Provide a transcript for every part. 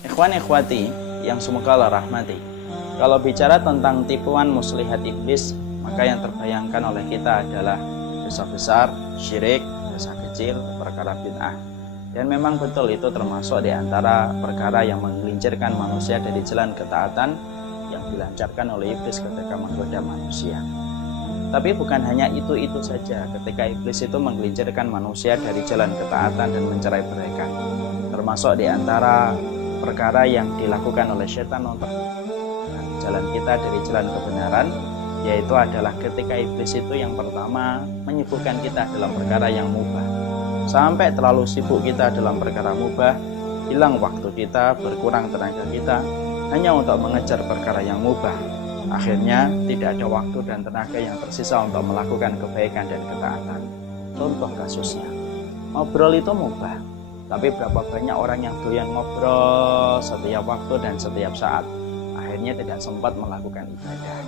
Ikhwan ikhwati yang semoga Allah rahmati, kalau bicara tentang tipuan muslihat iblis, maka yang terbayangkan oleh kita adalah dosa besar, syirik, dosa kecil, perkara bid'ah. Dan memang betul itu termasuk di antara perkara yang menggelincirkan manusia dari jalan ketaatan yang dilancarkan oleh iblis ketika menggoda manusia. Tapi bukan hanya itu saja ketika iblis itu menggelincirkan manusia dari jalan ketaatan dan mencerai beraikan. Termasuk di antara perkara yang dilakukan oleh setan untuk jalan kita dari jalan kebenaran, yaitu adalah ketika iblis itu yang pertama menyibukkan kita dalam perkara yang mubah. Sampai terlalu sibuk kita dalam perkara mubah, hilang waktu kita, berkurang tenaga kita hanya untuk mengejar perkara yang mubah. Akhirnya tidak ada waktu dan tenaga yang tersisa untuk melakukan kebaikan dan ketaatan. Contoh kasusnya, ngobrol itu mubah, tapi berapa banyak orang yang doyan ngobrol setiap waktu dan setiap saat, akhirnya tidak sempat melakukan ibadah.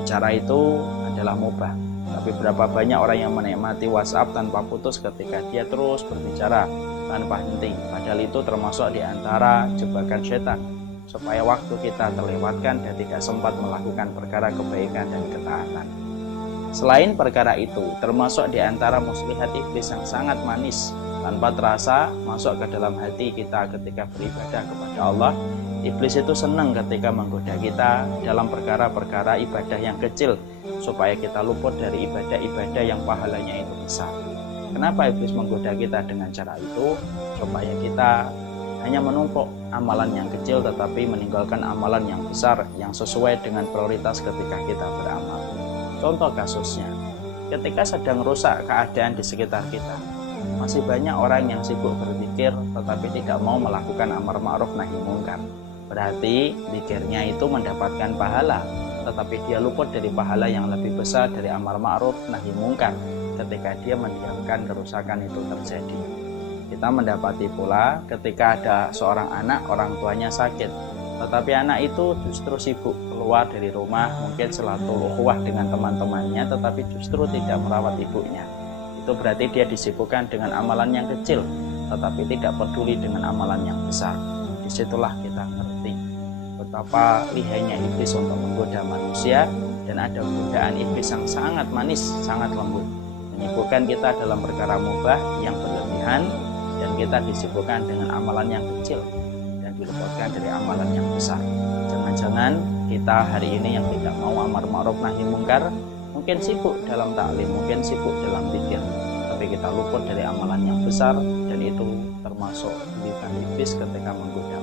Bicara itu adalah mubah, tapi berapa banyak orang yang menikmati WhatsApp tanpa putus ketika dia terus berbicara tanpa henti. Padahal itu termasuk di antara jebakan setan, supaya waktu kita terlewatkan dan tidak sempat melakukan perkara kebaikan dan ketaatan. Selain perkara itu, termasuk di antara muslihat iblis yang sangat manis, tanpa terasa masuk ke dalam hati kita ketika beribadah kepada Allah. Iblis itu senang ketika menggoda kita dalam perkara-perkara ibadah yang kecil, supaya kita luput dari ibadah-ibadah yang pahalanya itu besar. Kenapa iblis menggoda kita dengan cara itu? Supaya kita hanya menumpuk amalan yang kecil tetapi meninggalkan amalan yang besar yang sesuai dengan prioritas ketika kita beramal. Contoh kasusnya, ketika sedang rusak keadaan di sekitar kita, masih banyak orang yang sibuk berzikir tetapi tidak mau melakukan amar ma'ruf nahi mungkar. Berarti zikirnya itu mendapatkan pahala, tetapi dia luput dari pahala yang lebih besar dari amar ma'ruf nahi mungkar ketika dia mendiamkan kerusakan itu terjadi. Kita mendapati pula ketika ada seorang anak, orang tuanya sakit, tetapi anak itu justru sibuk keluar dari rumah, mungkin silaturahmi ukhuwah dengan teman-temannya, tetapi justru tidak merawat ibunya. Itu berarti dia disibukkan dengan amalan yang kecil, tetapi tidak peduli dengan amalan yang besar. Disitulah kita ngerti betapa lihainya iblis untuk menggoda manusia, dan ada godaan iblis yang sangat manis, sangat lembut, menyibukkan kita dalam perkara mubah yang berlebihan, dan kita disibukkan dengan amalan yang kecil dan diluputkan dari amalan yang besar. Jangan-jangan kita hari ini yang tidak mau amar ma'ruf nahi mungkar, mungkin sibuk dalam taklim, mungkin sibuk dalam zikir, tapi kita luput dari amalan yang besar, dan itu termasuk didikan iblis ketika menggoda